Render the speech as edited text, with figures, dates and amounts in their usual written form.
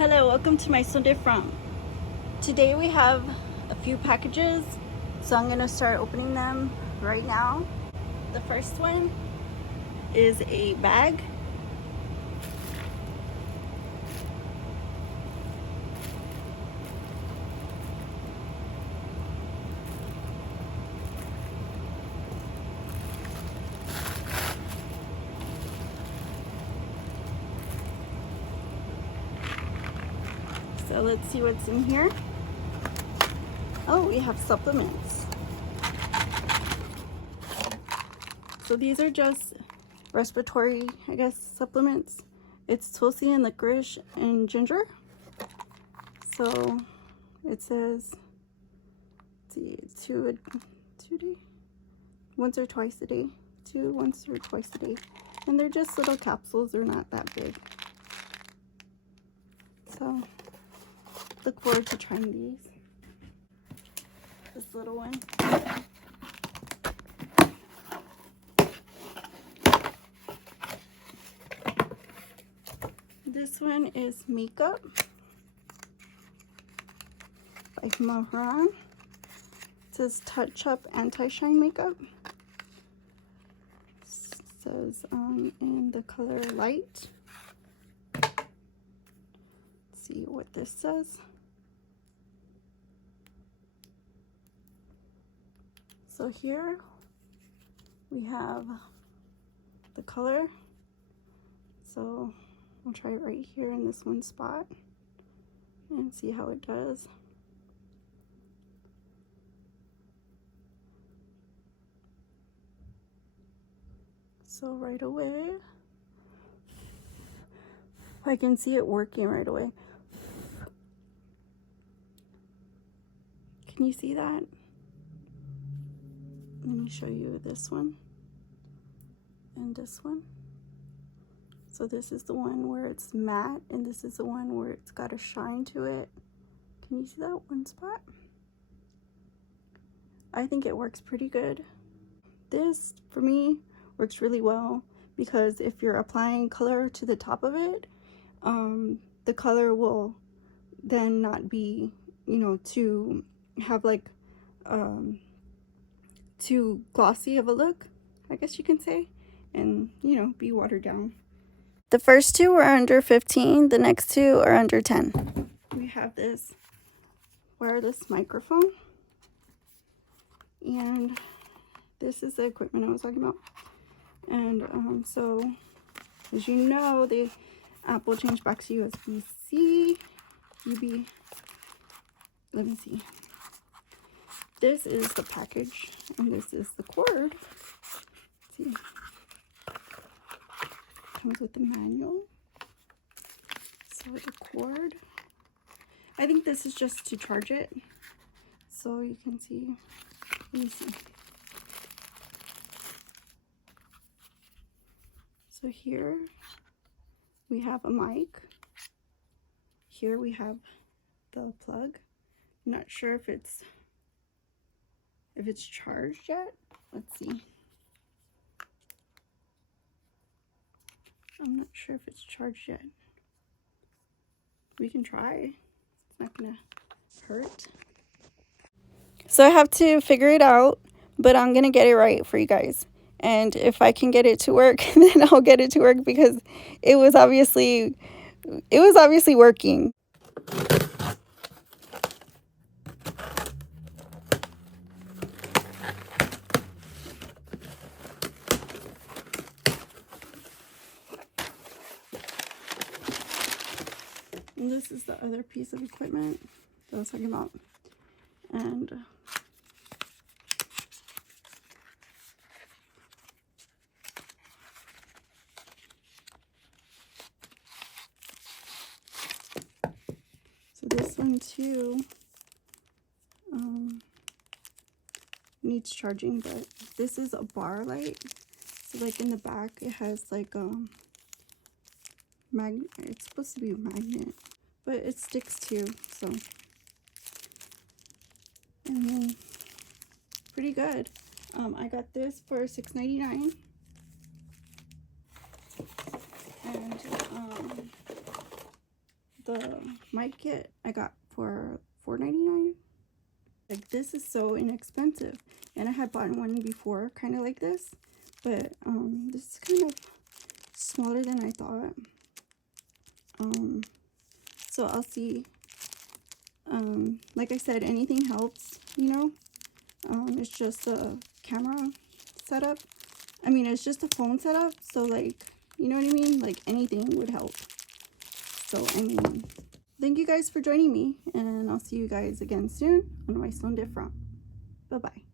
Hello, welcome to my Sunday From. Today we have a few packages, so I'm gonna start opening them right now. The first one is a bag. So let's see what's in here. Oh, we have supplements. So these are just respiratory, I guess, supplements. It's tulsi and licorice and ginger. So it says, let's see, two a day, once or twice a day, once or twice a day, and they're just little capsules. They're not that big. So look forward to trying these. This little one. This one is makeup by Mahran. It says touch up anti-shine makeup. It says in the color light. Let's see what this says. So here we have the color. So I'll try it right here in this one spot and see how it does. So right away, I can see it working right away. Can you see that? Let me show you this one and this one. So this is the one where it's matte, and this is the one where it's got a shine to it. Can you see that one spot? I think it works pretty good. This, for me, works really well because if you're applying color to the top of it, the color will then not be, to have like too glossy of a look, I guess you can say, and be watered down. The first two are under 15, the next two are under 10. We have this wireless microphone, and this is the equipment I was talking about. And so, as you know, the Apple changed back to USB-C. Let me see. This is the package, and this is the cord. Let's see. Comes with the manual. So the cord. I think this is just to charge it. So you can see. Let me see. So here we have a mic. Here we have the plug. I'm not sure if it's charged yet. Let's see. I'm not sure if it's charged yet. We can try. It's not gonna hurt. So I have to figure it out, but I'm gonna get it right for you guys. And if I can get it to work, then I'll get it to work, because it was obviously working. And this is the other piece of equipment that I was talking about. And so this one too needs charging, but this is a bar light. So like in the back it has like magnet. It's supposed to be a magnet, but it sticks too. So, and then pretty good. I got this for $6.99, and the mic kit I got for $4.99. Like, this is so inexpensive, and I had bought one before kind of like this, but this is kind of smaller than I thought. So I'll see. Like I said, anything helps, you know. It's just a camera setup. I mean, it's just a phone setup, so like, you know what I mean? Like, anything would help. So, I mean, thank you guys for joining me, and I'll see you guys again soon on my Son de Front. Bye-bye.